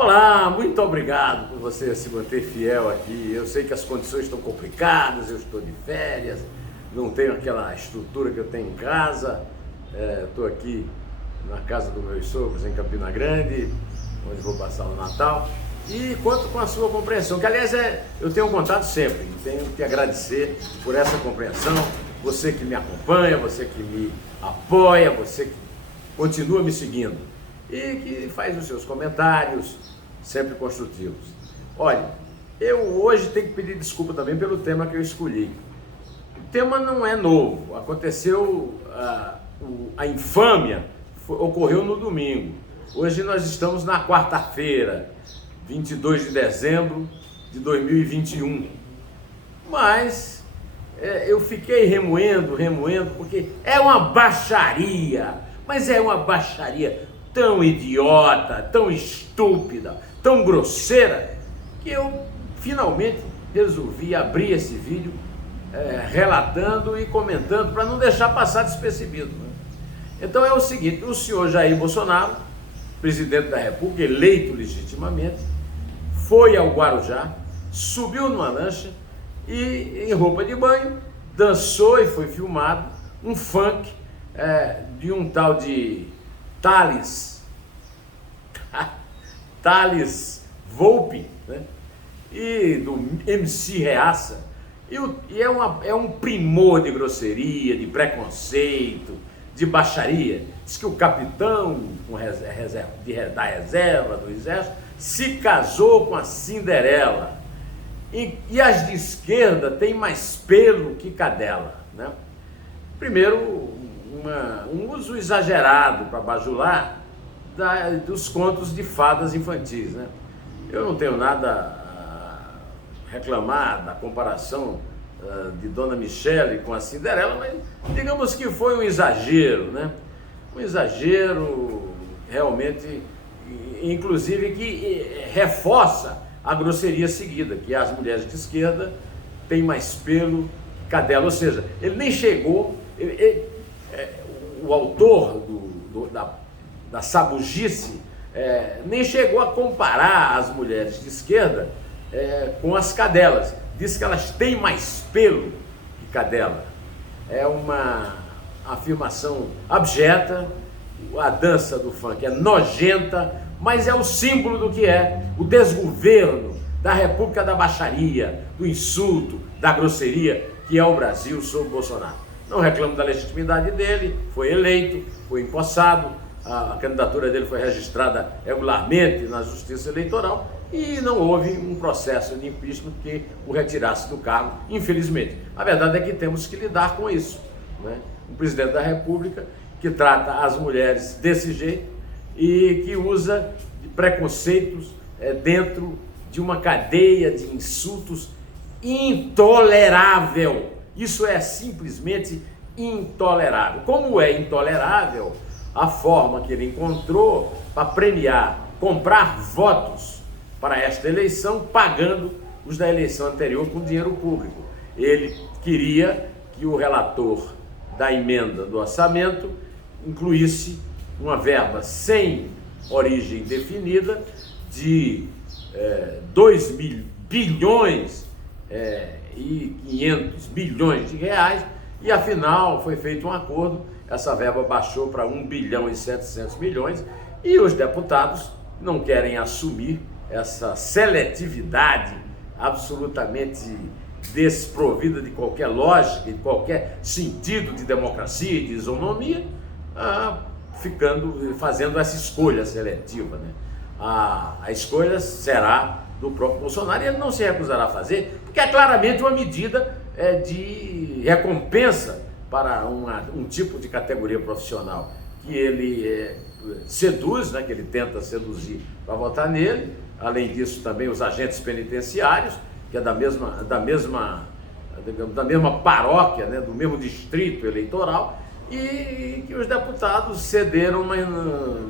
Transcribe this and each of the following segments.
Olá, muito obrigado por você se manter fiel aqui. Eu sei que as condições estão complicadas, eu estou de férias, não tenho aquela estrutura que eu tenho em casa. Estou aqui na casa dos meus sogros em Campina Grande, onde vou passar o Natal. E conto com a sua compreensão, que aliás eu tenho contato sempre, tenho que agradecer por essa compreensão, você que me acompanha, você que me apoia, você que continua me seguindo e que faz os seus comentários sempre construtivos. Olha, eu hoje tenho que pedir desculpa também pelo tema que eu escolhi. O tema não é novo, aconteceu, a infâmia ocorreu no domingo. Hoje nós estamos na quarta-feira, 22 de dezembro de 2021. Mas eu fiquei remoendo, porque é uma baixaria, mas é uma baixaria tão idiota, tão estúpida, tão grosseira, que eu finalmente resolvi abrir esse vídeo relatando e comentando para não deixar passar despercebido, né? Então é o seguinte: o senhor Jair Bolsonaro, presidente da República, eleito legitimamente, foi ao Guarujá, subiu numa lancha e, em roupa de banho, dançou e foi filmado um funk de um tal de Thales Volpi, né? E do MC Reaça. E é um primor de grosseria, de preconceito, de baixaria. Diz que o capitão da reserva do exército se casou com a Cinderela. E as de esquerda têm mais pelo que cadela, né? Primeiro, um uso exagerado para bajular dos contos de fadas infantis, né? Eu não tenho nada a reclamar da comparação de Dona Michele com a Cinderela, mas digamos que foi um exagero, né? Um exagero realmente, inclusive, que reforça a grosseria seguida, que as mulheres de esquerda têm mais pelo que cadela. Ou seja, ele nem chegou, o autor da sabugice nem chegou a comparar as mulheres de esquerda com as cadelas. Diz que elas têm mais pelo que cadela. É uma afirmação abjeta. A dança do funk é nojenta, mas é o símbolo do que é o desgoverno da República da Baixaria, do insulto, da grosseria, que é o Brasil sob Bolsonaro. Não reclamo da legitimidade dele, foi eleito, foi empossado, a candidatura dele foi registrada regularmente na Justiça Eleitoral e não houve um processo de impeachment que o retirasse do cargo, infelizmente. A verdade é que temos que lidar com isso, né? Um presidente da República que trata as mulheres desse jeito e que usa de preconceitos dentro de uma cadeia de insultos intolerável. Isso é simplesmente intolerável. Como é intolerável a forma que ele encontrou para premiar, comprar votos para esta eleição, pagando os da eleição anterior com dinheiro público. Ele queria que o relator da emenda do orçamento incluísse uma verba sem origem definida de 2 bilhões e 500 milhões de reais, e afinal foi feito um acordo, essa verba baixou para 1 bilhão e 700 milhões, e os deputados não querem assumir essa seletividade absolutamente desprovida de qualquer lógica, de qualquer sentido de democracia e de isonomia, fazendo essa escolha seletiva, né? A escolha será do próprio Bolsonaro e ele não se recusará a fazer, porque é claramente uma medida de recompensa para um tipo de categoria profissional que ele seduz, né? Que ele tenta seduzir para votar nele. Além disso, também os agentes penitenciários, que é da mesma paróquia, né? Do mesmo distrito eleitoral, e que os deputados cederam, mas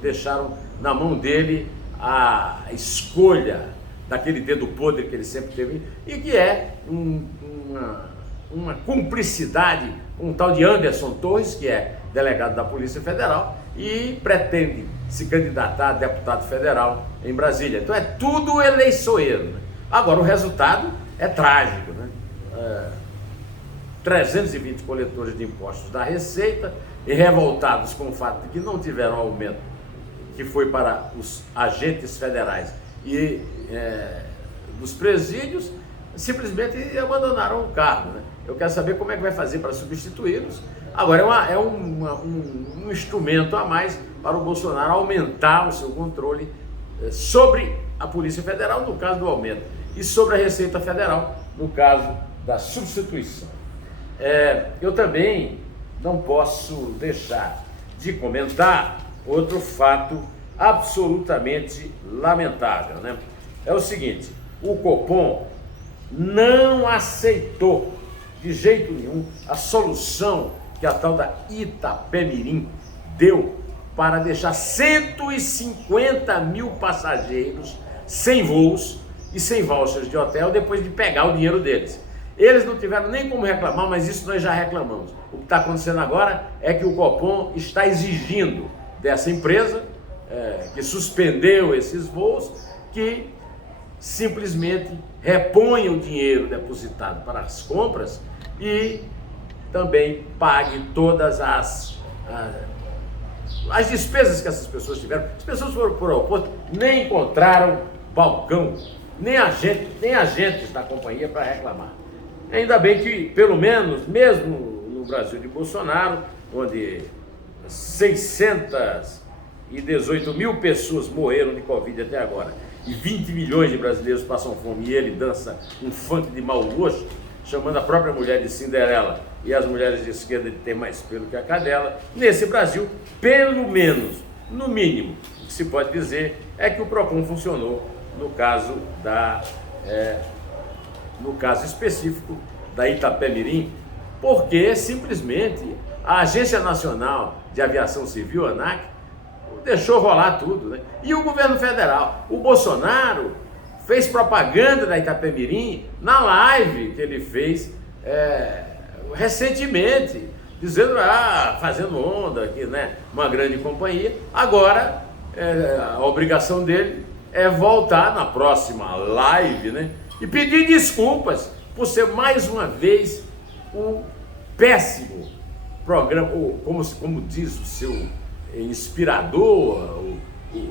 deixaram na mão dele a escolha daquele dedo podre que ele sempre teve, e que é uma cumplicidade com um tal de Anderson Torres, que é delegado da Polícia Federal, e pretende se candidatar a deputado federal em Brasília. Então é tudo eleiçoeiro, né? Agora o resultado é trágico, né? 320 coletores de impostos da Receita, e revoltados com o fato de que não tiveram aumento, que foi para os agentes federais e dos presídios, simplesmente abandonaram o cargo, né? Eu quero saber como é que vai fazer para substituí-los. Agora é um instrumento a mais para o Bolsonaro aumentar o seu controle sobre a Polícia Federal, no caso do aumento, e sobre a Receita Federal, no caso da substituição. Eu também não posso deixar de comentar outro fato absolutamente lamentável, né? É o seguinte: o Copom não aceitou de jeito nenhum a solução que a tal da Itapemirim deu para deixar 150 mil passageiros sem voos e sem vouchers de hotel depois de pegar o dinheiro deles. Eles não tiveram nem como reclamar, mas isso nós já reclamamos. O que está acontecendo agora é que o Copom está exigindo dessa empresa, que suspendeu esses voos, que simplesmente reponha o dinheiro depositado para as compras e também pague todas as despesas que essas pessoas tiveram. As pessoas foram para o aeroporto, nem encontraram balcão, nem agentes da companhia para reclamar. Ainda bem que, pelo menos, mesmo no Brasil de Bolsonaro, onde 618 mil pessoas morreram de Covid até agora, e 20 milhões de brasileiros passam fome, e ele dança um funk de mau gosto, chamando a própria mulher de Cinderela e as mulheres de esquerda de ter mais pelo que a cadela. Nesse Brasil, pelo menos, no mínimo, o que se pode dizer é que o Procon funcionou no caso específico da Itapemirim, porque simplesmente a Agência Nacional de Aviação Civil, ANAC, deixou rolar tudo, né? E o governo federal, o Bolsonaro, fez propaganda da Itapemirim na live que ele fez recentemente, dizendo, fazendo onda aqui, né? Uma grande companhia. Agora, a obrigação dele é voltar na próxima live, né? E pedir desculpas por ser mais uma vez um péssimo programa, ou como diz o seu inspirador, o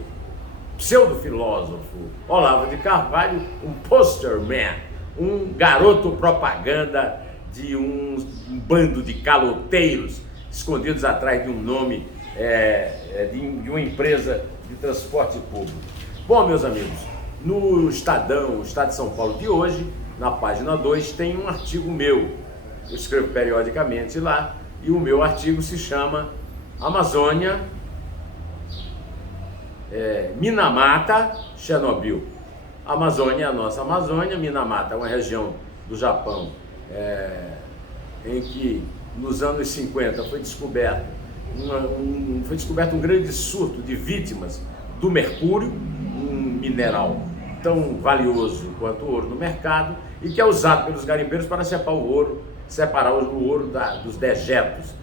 pseudo-filósofo Olavo de Carvalho, um poster man, um garoto propaganda de um bando de caloteiros escondidos atrás de um nome de uma empresa de transporte público. Bom, meus amigos, no Estadão, o Estado de São Paulo de hoje, na página 2, tem um artigo meu. Eu escrevo periodicamente lá, e o meu artigo se chama Amazônia, Minamata, Chernobyl. Amazônia é a nossa Amazônia, Minamata é uma região do Japão em que nos anos 50 foi descoberto um grande surto de vítimas do mercúrio, um mineral tão valioso quanto o ouro no mercado, e que é usado pelos garimpeiros para separar o ouro dos dejetos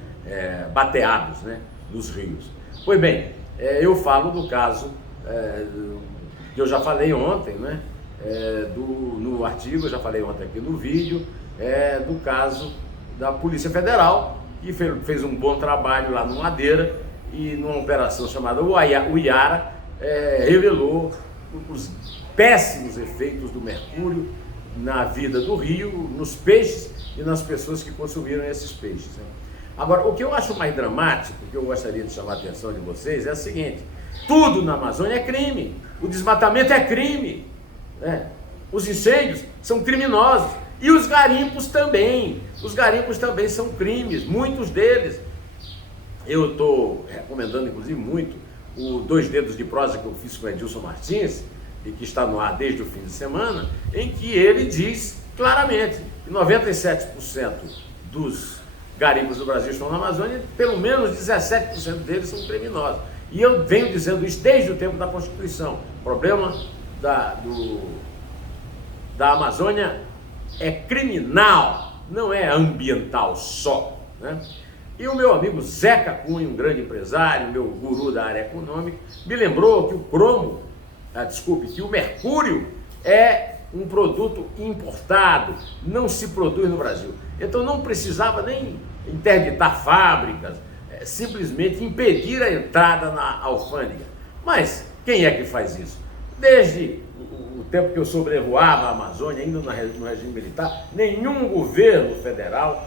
bateados, né, nos rios. Pois bem, eu falo do caso que eu já falei ontem, né, no artigo, eu já falei ontem aqui no vídeo, do caso da Polícia Federal, que fez um bom trabalho lá no Madeira, e numa operação chamada Uiara, revelou os péssimos efeitos do mercúrio na vida do rio, nos peixes e nas pessoas que consumiram esses peixes, né? Agora, o que eu acho mais dramático, que eu gostaria de chamar a atenção de vocês, é o seguinte: tudo na Amazônia é crime, o desmatamento é crime, né? Os incêndios são criminosos, e os garimpos também são crimes, muitos deles. Eu estou recomendando, inclusive, muito o Dois Dedos de Prosa que eu fiz com o Edilson Martins, e que está no ar desde o fim de semana, em que ele diz claramente que 97% dos garimpos do Brasil estão na Amazônia, pelo menos 17% deles são criminosos. E eu venho dizendo isso desde o tempo da Constituição. O problema da Amazônia é criminal, não é ambiental só, né? E o meu amigo Zeca Cunha, um grande empresário, meu guru da área econômica, me lembrou que o cromo, que o mercúrio é um produto importado, não se produz no Brasil. Então não precisava nem interditar fábricas, simplesmente impedir a entrada na alfândega. Mas quem é que faz isso? Desde o tempo que eu sobrevoava a Amazônia, ainda no regime militar, nenhum governo federal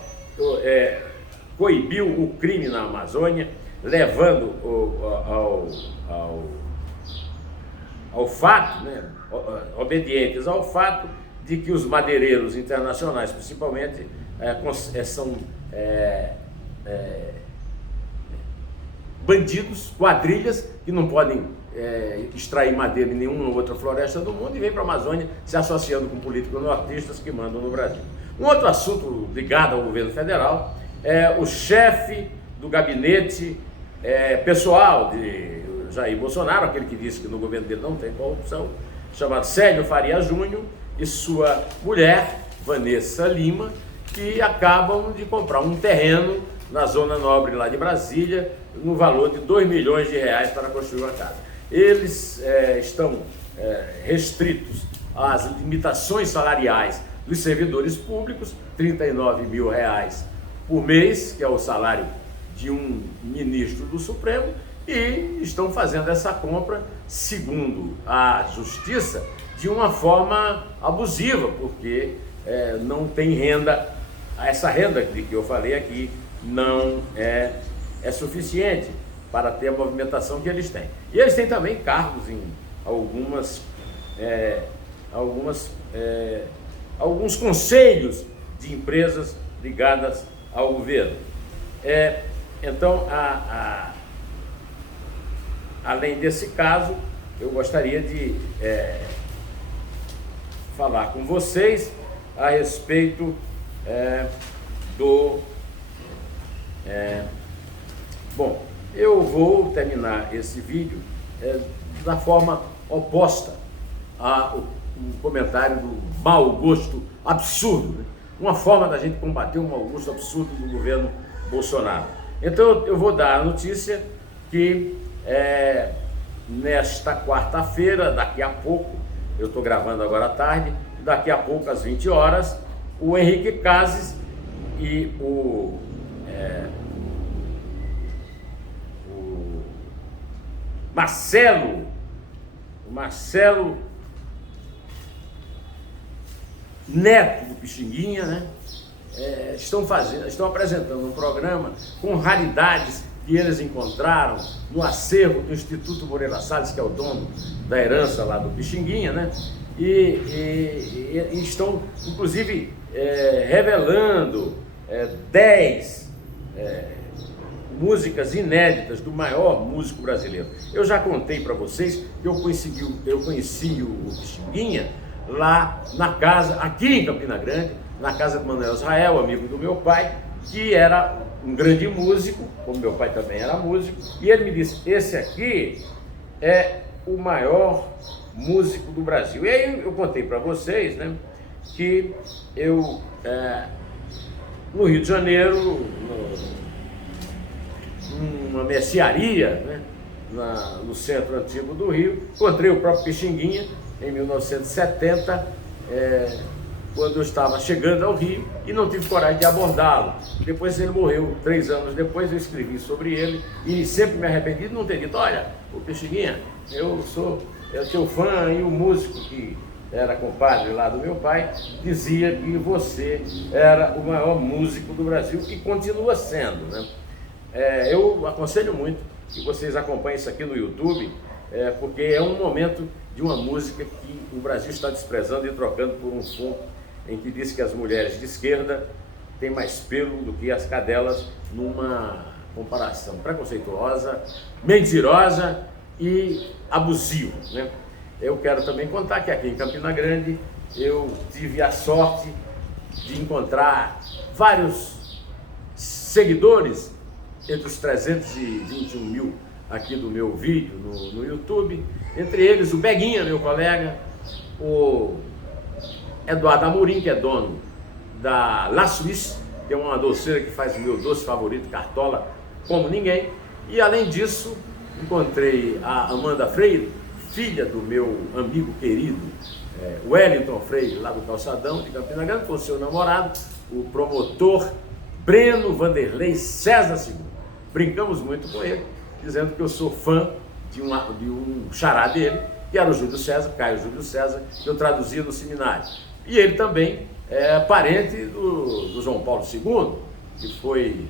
coibiu o crime na Amazônia, levando ao fato, né, obedientes ao fato de que os madeireiros internacionais, principalmente, são bandidos, quadrilhas, que não podem extrair madeira em nenhuma outra floresta do mundo e vem para a Amazônia se associando com políticos nortistas que mandam no Brasil. Um outro assunto ligado ao governo federal é o chefe do gabinete pessoal de Jair Bolsonaro, aquele que disse que no governo dele não tem corrupção, chamado Célio Faria Júnior, e sua mulher, Vanessa Lima, que acabam de comprar um terreno na Zona Nobre lá de Brasília, no valor de R$2 milhões para construir uma casa. Eles estão restritos às limitações salariais dos servidores públicos, R$39 mil por mês, que é o salário de um ministro do Supremo, e estão fazendo essa compra, segundo a Justiça, de uma forma abusiva, porque não tem renda, essa renda de que eu falei aqui não é suficiente para ter a movimentação que eles têm. E eles têm também cargos em alguns conselhos de empresas ligadas ao governo. Então, além desse caso, eu gostaria de falar com vocês a respeito bom, eu vou terminar esse vídeo da forma oposta ao comentário do mau gosto absurdo, né? Uma forma da gente combater o mau gosto absurdo do governo Bolsonaro. Então eu vou dar a notícia que nesta quarta-feira, daqui a pouco, eu estou gravando agora à tarde, daqui a pouco às 20 horas, o Henrique Cases e o Marcelo Neto do Pixinguinha, né? Estão apresentando um programa com raridades que eles encontraram no acervo do Instituto Moreira Salles, que é o dono da herança lá do Pixinguinha, né? E estão, inclusive, revelando 10 músicas inéditas do maior músico brasileiro. Eu já contei para vocês que eu conheci o Pixinguinha lá na casa, aqui em Campina Grande, na casa de Manuel Israel, amigo do meu pai, que era um grande músico, como meu pai também era músico, e ele me disse: esse aqui é o maior músico do Brasil. E aí eu contei para vocês, né, que eu, no Rio de Janeiro, numa mercearia, né, no centro antigo do Rio, encontrei o próprio Pixinguinha em 1970, quando eu estava chegando ao Rio, e não tive coragem de abordá-lo. Depois ele morreu, 3 anos depois eu escrevi sobre ele, e sempre me arrependi de não ter dito: olha, o Pixinguinha, eu sou teu fã, e o músico que era compadre lá do meu pai dizia que você era o maior músico do Brasil, e continua sendo, né? Eu aconselho muito que vocês acompanhem isso aqui no YouTube, porque é um momento de uma música que o Brasil está desprezando e trocando por um som em que diz que as mulheres de esquerda têm mais pelo do que as cadelas, numa comparação preconceituosa, mentirosa e abusiva, né? Eu quero também contar que aqui em Campina Grande eu tive a sorte de encontrar vários seguidores entre os 321 mil aqui do meu vídeo no YouTube, entre eles o Beguinha, meu colega, o Eduardo Amorim, que é dono da La Suisse, que é uma doceira que faz o meu doce favorito, cartola, como ninguém. E além disso, encontrei a Amanda Freire, filha do meu amigo querido Wellington Freire, lá do Calçadão de Campina Grande, com seu namorado, o promotor Breno Vanderlei César II. Brincamos muito com ele, dizendo que eu sou fã de um xará dele, que era o Júlio César, Caio Júlio César, que eu traduzia no seminário. E ele também é parente do João Paulo II, que foi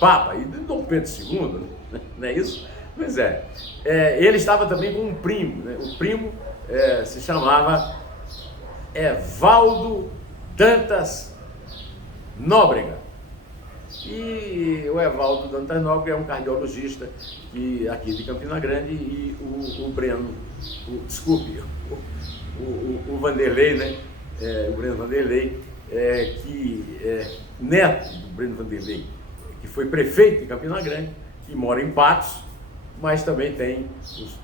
Papa, e do Dom Pedro II, né? Não é isso? Pois é. Ele estava também com um primo, né? O primo se chamava Evaldo Dantas Nóbrega. E o Evaldo Dantas Nóbrega é um cardiologista aqui de Campina Grande, e o Breno, o Vanderlei, né? O Breno Vanderlei, que é neto do Breno Vanderlei, que foi prefeito de Campina Grande, que mora em Patos, mas também tem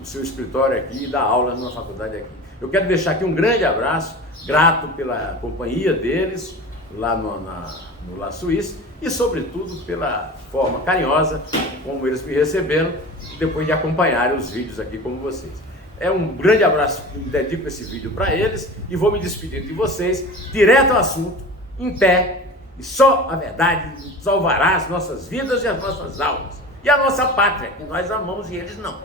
o seu escritório aqui e dá aula numa faculdade aqui. Eu quero deixar aqui um grande abraço, grato pela companhia deles lá no La Suíça e, sobretudo, pela forma carinhosa como eles me receberam depois de acompanharem os vídeos aqui como vocês. Um grande abraço, dedico esse vídeo para eles e vou me despedir de vocês, direto ao assunto, em pé, e só a verdade salvará as nossas vidas e as nossas almas. E a nossa pátria, que nós amamos e eles não.